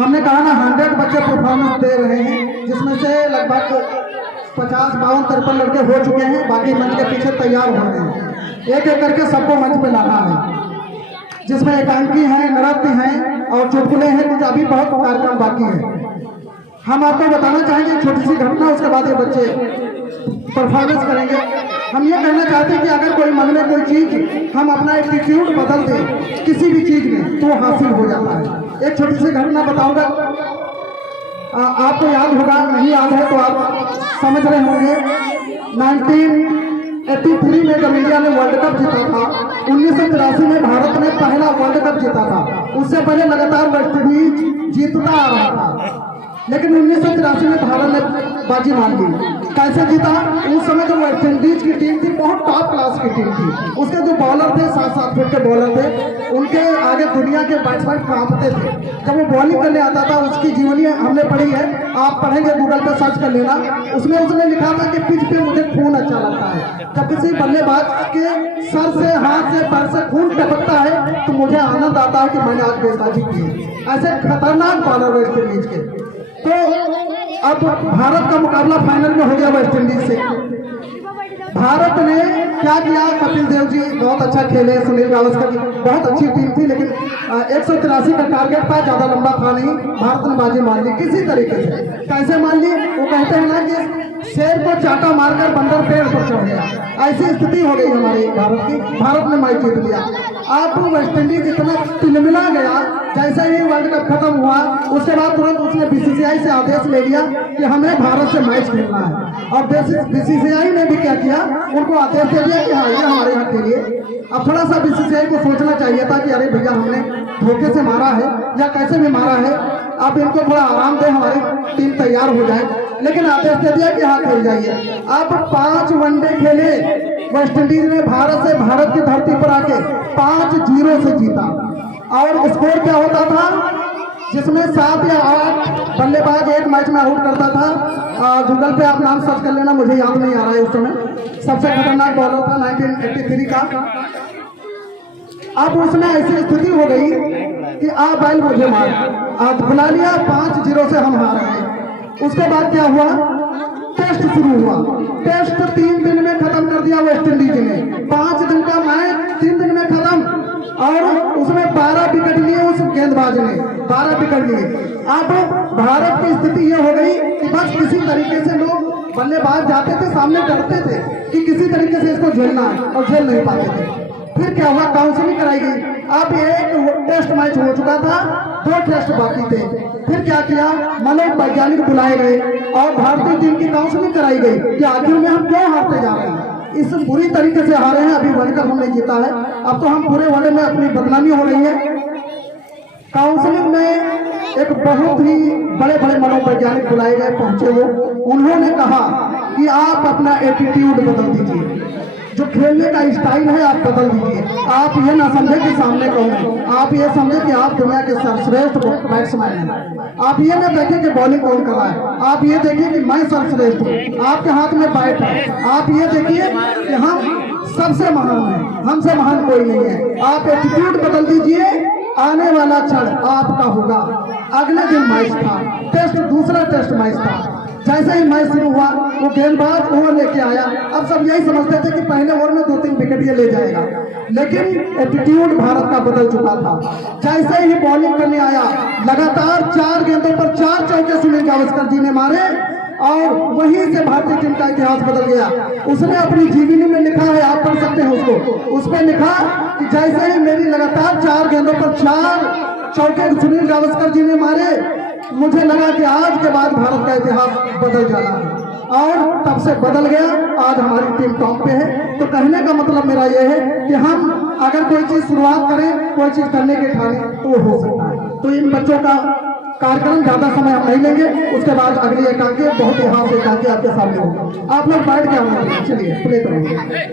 हमने कहा ना 100 बच्चे परफॉर्मेंस दे रहे हैं, जिसमें से लगभग 50, 52, 53 लड़के हो चुके हैं, बाकी मंच के पीछे तैयार हो रहे हैं। एक एक करके सबको मंच पे लाना है, जिसमें एकांकी हैं, नृत्य हैं और चुटकुले हैं, कुछ अभी बहुत कार्यक्रम बाकी है। हम आपको बताना चाहेंगे छोटी सी घटना, उसके बाद ये बच्चे परफॉर्मेंस करेंगे। हम ये कहना चाहते हैं कि अगर कोई मन में कोई चीज हम अपना एटीट्यूड बदल दें किसी भी चीज में तो हासिल हो जाता है। एक छोटी सी घटना बताऊंगा, आपको याद होगा, नहीं याद है तो आप समझ रहे होंगे। 1983 में जब इंडिया ने वर्ल्ड कप जीता था, 1983 में भारत ने पहला वर्ल्ड कप जीता था। उससे पहले लगातार वेस्ट इंडीज जीतता आ रहा था, लेकिन 1983 में भारत ने बाजी मान ली। कैसे जीता? उस समय जो वेस्ट इंडीज की टीम थी बहुत टॉप क्लास की टीम थी। उसके जो बॉलर थे 7-7 फुट के बॉलर थे, उनके आगे दुनिया के बैट्समैन कांपते थे। जब वो बॉलिंग करने आता था, उसकी जीवनी हमने पढ़ी है, आप पढ़ेंगे गूगल पे सर्च कर लेना। उसमें उसने लिखा था कि पिच पे मुझे खून अच्छा लगता है। जब किसी बल्लेबाज के सर से, हाथ से, पैर से खून टपकता है तो मुझे आनंद आता है कि मैंने आज गेंदबाजी की। ऐसे खतरनाक बॉलर वेस्ट इंडीज के। तो अब भारत का मुकाबला फाइनल में हो गया वेस्ट इंडीज से। भारत ने क्या किया? कपिल देव जी बहुत अच्छा खेले, सुनील गावस्कर बहुत अच्छी टीम थी, लेकिन 183 का टारगेट था, ज्यादा लंबा था नहीं। भारत ने बाजी मान ली किसी तरीके से। कैसे मान ली? वो कहते हैं ना कि शेर को चाटा मारकर बंदर पेड़ पर चढ़ गया, ऐसी स्थिति हो गई हमारे भारत की। भारत ने मैच जीत लिया। आप वेस्ट इंडीज इतना तिलमिला गया, जैसे ही वर्ल्ड कप खत्म हुआ उसके बाद तुरंत उसने बीसीसीआई से आदेश ले लिया कि हमें भारत से मैच खेलना है। और बीसीसीआई ने भी क्या किया? उनको आदेश दे दिया कि हाँ, ये हमारे यहाँ खेलिए। अब थोड़ा सा बीसीसीआई को सोचना चाहिए था कि अरे भैया, हमने धोखे से मारा है या कैसे भी मारा है, अब इनको थोड़ा आराम दे, हमारी टीम तैयार हो जाए। लेकिन आदेश दे दिया कि हाँ, खेल जाइए। अब 5 वनडे खेले वेस्ट इंडीज ने भारत से, भारत की धरती पर आके 5-0 से जीता। और स्कोर क्या होता था? जिसमें 7 या 8 बल्लेबाज एक मैच में आउट करता था। गूगल पे आप नाम सर्च कर लेना, मुझे याद नहीं आ रहा है उस समय। सबसे खतरनाक बॉलर था 1983 का। अब उसमें ऐसी स्थिति हो गई कि आ बैल मुझे मार, बुला लिया, 5-0 से हम हार गए। उसके बाद क्या हुआ? टेस्ट शुरू हुआ। टेस्ट 3 दिन में खत्म कर दिया वेस्ट इंडीज ने। 5 दिन का मैच 3 दिन में खत्म, और उसमें 12 विकेट लिए उस गेंदबाज ने, 12 विकेट लिए। अब भारत की स्थिति ये हो गई कि बस किसी तरीके से लोग, बल्लेबाज जाते थे सामने, डरते थे कि किसी तरीके से इसको झेलना है, और झेल नहीं पाते थे। फिर क्या हुआ? काउंसलिंग कराई गई। अब एक टेस्ट मैच हो चुका था, 2 टेस्ट बाकी थे। फिर क्या किया? मनोवैज्ञानिक बुलाए गए और भारतीय टीम की काउंसलिंग कराई गई कि आखिर में हम क्यों हारते जा रहे हैं, इस बुरी तरीके से हारे हैं। अभी वर्ल्ड कप हमने जीता है, अब तो हम पूरे वर्ल्ड में अपनी बदनामी हो रही है। काउंसलिंग में एक बहुत ही बड़े बड़े मनोवैज्ञानिक बुलाए गए, पहुंचे वो। उन्होंने कहा कि आप अपना एटीट्यूड बदल दीजिए, जो खेलने का स्टाइल है आप बदल दीजिए। आप ये ना समझे कि सामने कौन है, आप ये समझे कि आप दुनिया के सर्वश्रेष्ठ बैट्समैन हैं। आप ये ना देखें कि बॉलिंग कौन कर रहा है, आप ये देखिए कि मैं सर्वश्रेष्ठ हूँ, आपके हाथ में बैट है। आप ये देखिए कि हम सबसे महान हैं, हमसे महान कोई नहीं है। आप एटीट्यूड बदल दीजिए, आने वाला क्षण आपका होगा। अगले दिन मैच था, टेस्ट, दूसरा टेस्ट मैच था। जैसे ही मैच शुरू हुआ, वो गेंदबाज ओवर लेके आया। अब सब यही समझते थे कि पहले ओवर में 2-3 विकेट ये ले जाएगा, लेकिन एटीट्यूड भारत का बदल चुका था। जैसे ही बॉलिंग करने आया, लगातार 4 गेंदों पर 4 चौके सुनील गावस्कर जी ने मारे, और वहीं से भारतीय टीम का इतिहास बदल गया। उसने अपनी जीवनी में लिखा है, आप पढ़ सकते हैं उसको। उसमें लिखा कि जैसे ही मेरी लगातार 4 गेंदों पर 4 चौके सुनील गावस्कर जी ने मारे, मुझे लगा कि आज के बाद भारत का इतिहास बदल जाना है, और तब से बदल गया। आज हमारी टीम टॉप पे है। तो कहने का मतलब मेरा यह है कि हम अगर कोई चीज शुरुआत करें, कोई चीज करने के ठाने, तो हो सकता है। तो इन बच्चों का कार्यक्रम ज्यादा समय हम नहीं लेंगे, उसके बाद अगली एकांकी बहुत यहाँ से एकांकी आपके सामने होगा। आप लोग बैठ के आना, चलिए प्ले करेंगे।